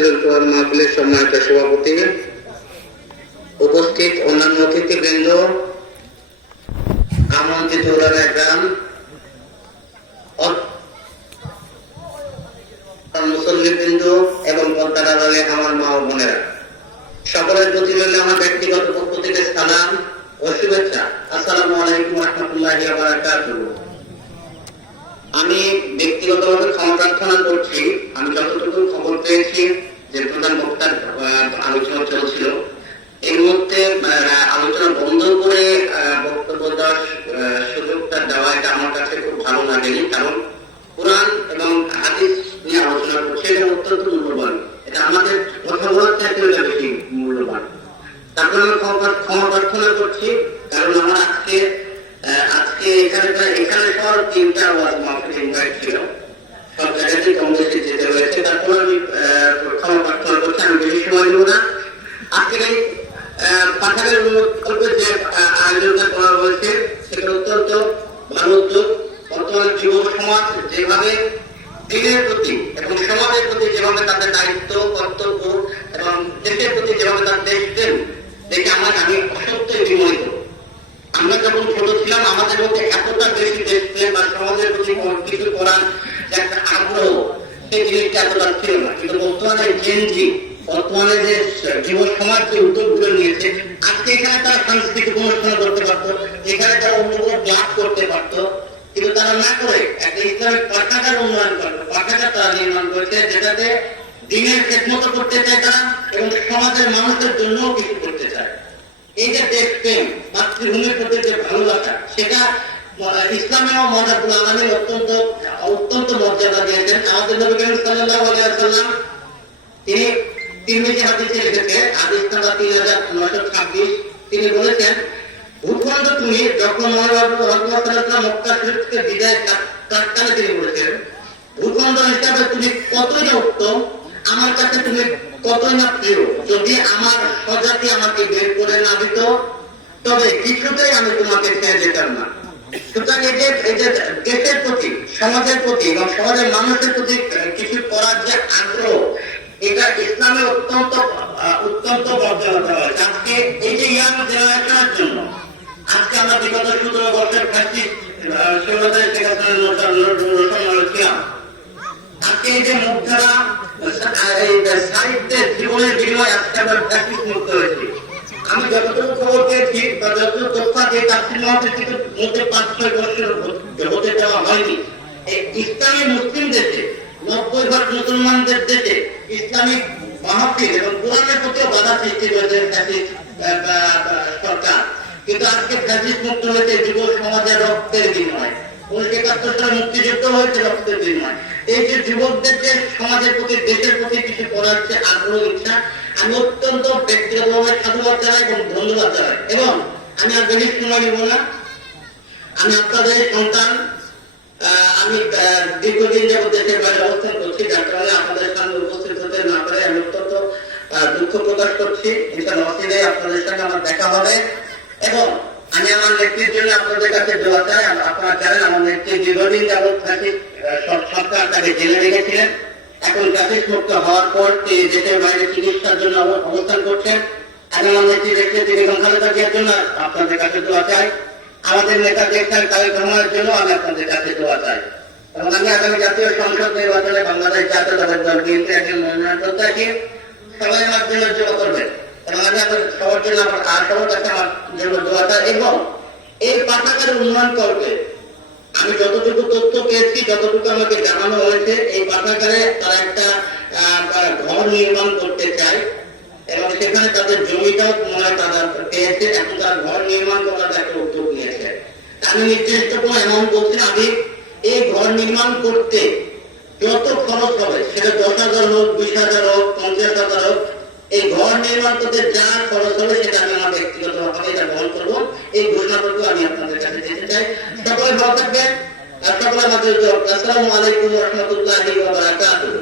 তাফসীরুল কোরআন মাহফিলের সম্মানিত সভাপতি, উপস্থিত অন্যান্য অতিথিবৃন্দ, আমন্ত্রিত উলামায়ে কেরাম, মুসল্লিবৃন্দ এবং পর্দার আড়ালে আমার মা ও বোনেরা, সকলের প্রতি রইল আমার ব্যক্তিগত পক্ষ থেকে সালাম ও শুভেচ্ছা। আসসালামু আলাইকুম ওয়া রাহমাতুল্লাহি ওয়া বারাকাতুহু। আমি ব্যক্তিগতভাবে ক্ষমা প্রার্থনা করছি, আমি যতটুকু খবর পেয়েছি যে প্রধান বক্তার আলোচনা চলছিল, এই মুহূর্তে আলোচনা বন্ধ করে বক্তব্য দেওয়ার সুযোগটা দেওয়া এটা আমার কাছে খুব ভালো লাগেনি, কারণ কোরআন এবং হাদিস নিয়ে আলোচনা করছে, এটা অত্যন্ত মূল্যবান। এটা আমাদের কথা বলার চাইতে এটা বেশি মূল্যবান। তারপরে আমি ক্ষমা প্রার্থনা করছি, কারণ আমার আজকে এখানে সব 3টা ওয়াজ মাহফিল ইনভাইট ছিল, সব জায়গাতেই কম বেশি যেতে হয়েছে। তারপর আমি ক্ষমা প্রার্থনা করছি, আমি বেশি সময় নেব না। আজকের এই পাঠাগার উন্নতি যে আয়োজনটা করা হয়েছে সেটা অত্যন্ত ভালো উদ্যোগ। বর্তমান যুব সমাজ যেভাবে দিনের প্রতি এবং সমাজের প্রতি যেভাবে তাদের দায়িত্ব, কর্তব্য এবং দেশের প্রতি যেভাবে তার দেশপ্রেম দেখে আমি অসত্যই বিমোহিত। আমরা যখন ছোট ছিলাম আমাদের মধ্যে এতটা বেশি দেশপ্রেম বা সমাজের প্রতি কিছু করার যে একটা আগ্রহ, সেই জিনিসটা এতটা ছিল না। কিন্তু বর্তমানে বর্তমানে যে যুব সমাজ যে উদ্যোগগুলো নিয়েছে, আজকে এখানে তারা সাংস্কৃতিক অনুষ্ঠান করতে পারতো, এখানে তারা অন্য কোনো ক্লাস করতে পারতো, কিন্তু তারা না করে একটা ইসলামিক পাঠাগার উন্নয়ন করবে, পাঠাগার তারা নির্মাণ করেছে যেটাতে দিনের খেদমত করতে চায় তারা এবং সমাজের মানুষের জন্য কিছু করতে চায়। এই যে দেশপ্রেম, মাতৃভূমির প্রতি যে ভালোবাসা, সেটা ইসলামেও মর্যাদা আলামিন অত্যন্ত মর্যাদা দিয়েছেন। আমাদের নবী করিম সাল্লাল্লাহু আলাইহি ওয়াসাল্লাম তিনি তিরমিজি হাদিসে লিখেছে, হাদিস নাম্বার 3926, তিনি বলেছেন, ভূখণ্ড তুমি যখন মক্কা শরীফ থেকে বিদায় প্রাক্কালে তিনি বলেছেন, ভূখণ্ড হিসাবে তুমি কতই না উত্তম, আমার কাছে তুমি কতই না প্রিয়। যদি আমার স্বজাতি আমাকে বের করে না দিত, তবে কিছুতেই আমি তোমাকে ছেড়ে যেতাম না। সুতরাং এই যে দেশের প্রতি, সমাজের প্রতি এবং সমাজের মানুষের প্রতি কিছু করার যে আগ্রহ, এটা ইসলামে অত্যন্ত মর্যাদা দেওয়া হয়েছে। আজকে এই যে ইয়াং জেনারেশনের জন্য আজকে আমরা বিগত 17 বছর আজকে এই যে মুগ্ধারা সাহিত্যের জীবনের বিনিময় আজকে আমরা প্র্যাকটিস মুক্ত হয়েছি। আমি যতটুকু খবর পেয়েছি বা যতটুকু তথ্য দিয়ে তাফসীর মাহফিল থেকে মধ্যে 5-6 বছর হতে দেওয়া হয়নি। এই ইসলামী মুসলিম দেশে 90% মুসলমানদের দেশে ইসলামিক মাহফিল এবং কোরআনের প্রতিও বাধা সৃষ্টি করেছে সরকার, কিন্তু আজকে ফ্যাসিস্ট মুক্ত হয়েছে যুব সমাজের রক্তের বিনিময়। 1971 সালে মুক্তিযুদ্ধ হয়েছে রক্তের বিনিময়। এই যে যুবকদের যে সমাজের প্রতি, দেশের প্রতি কিছু করার যে আগ্রহ, ইচ্ছা, আমি অত্যন্ত ব্যক্তিগতভাবে সাধুবাদ জানাই এবং ধন্যবাদ জানাই। এবং আমি আর বেশি সময় নিব না, আমি আপনাদের সন্তান, আমি দীর্ঘদিন যাবত দেশের বাইরে অবস্থান করছি, যার কারণে আপনাদের সামনে উপস্থিত হতে না পারে আমি অত্যন্ত দুঃখ প্রকাশ করছি। ইনশাআল্লাহ অচিরেই আপনাদের সঙ্গে আমার দেখা হবে এবং আমি আমার নেত্রীর জন্য আপনাদের কাছে দোয়া চাই। আপনারা জানেন আমার নেত্রী দীর্ঘদিন যাবত সরকার তাকে জেলে রেখেছিলেন, এখন ফ্যাসিস্ট মুক্ত হওয়ার পর তিনি দেশের বাইরে চিকিৎসার জন্য অবস্থান করছেন। আমার নেত্রী দেশনেত্রী বেগম খালেদা জিয়ার জন্য আপনাদের কাছে দোয়া চাই। আমাদের নেতা দেখছেন তারেক রহমানের জন্য আমি আপনাদের কাছে দোয়া চাই। এবং আমি আগামী জাতীয় সংসদ নির্বাচনে বাংলাদেশ জাতীয়তাবাদী দল বিএনপি একজন মনোনয়ন প্রত্যাশী, সবাই আমার জন্য দোয়া করবেন এবং আমি আপনাদের সবার জন্য সবার কাছে আমার জন্য দোয়া চাই। এবং এই পাঠাগার উন্নয়ন করবে, আমি যতটুকু তথ্য পেয়েছি, যতটুকু আমাকে জানানো হয়েছে, এই পাঠাগারে তারা একটা ঘর নির্মাণ করতে চায় এবং সেখানে তাদের জমিটাও তারা পেয়েছে, এখন তারা ঘর নির্মাণ করার একটা উদ্যোগ নিয়েছে। আমি নির্দিষ্ট কোনো অ্যামাউন্ট বলছি না, আমি এই ঘর নির্মাণ করতে যত খরচ হবে, সেটা 10,000 হোক, 20,000 হোক, 50,000 হোক, এই ঘর নির্মাণ করতে যা খরচ হবে সেটা আমি আমার ব্যক্তিগতভাবে এটা বহন করবো। এই ঘোষণাটুকু আমি আপনাদের কাছে দিতে চাই। সকলে ভালো থাকবেন আর সকলে আমাদের আসসালামু আলাইকুম ওয়া রাহমাতুল্লাহি ওয়া বারাকাতুহু।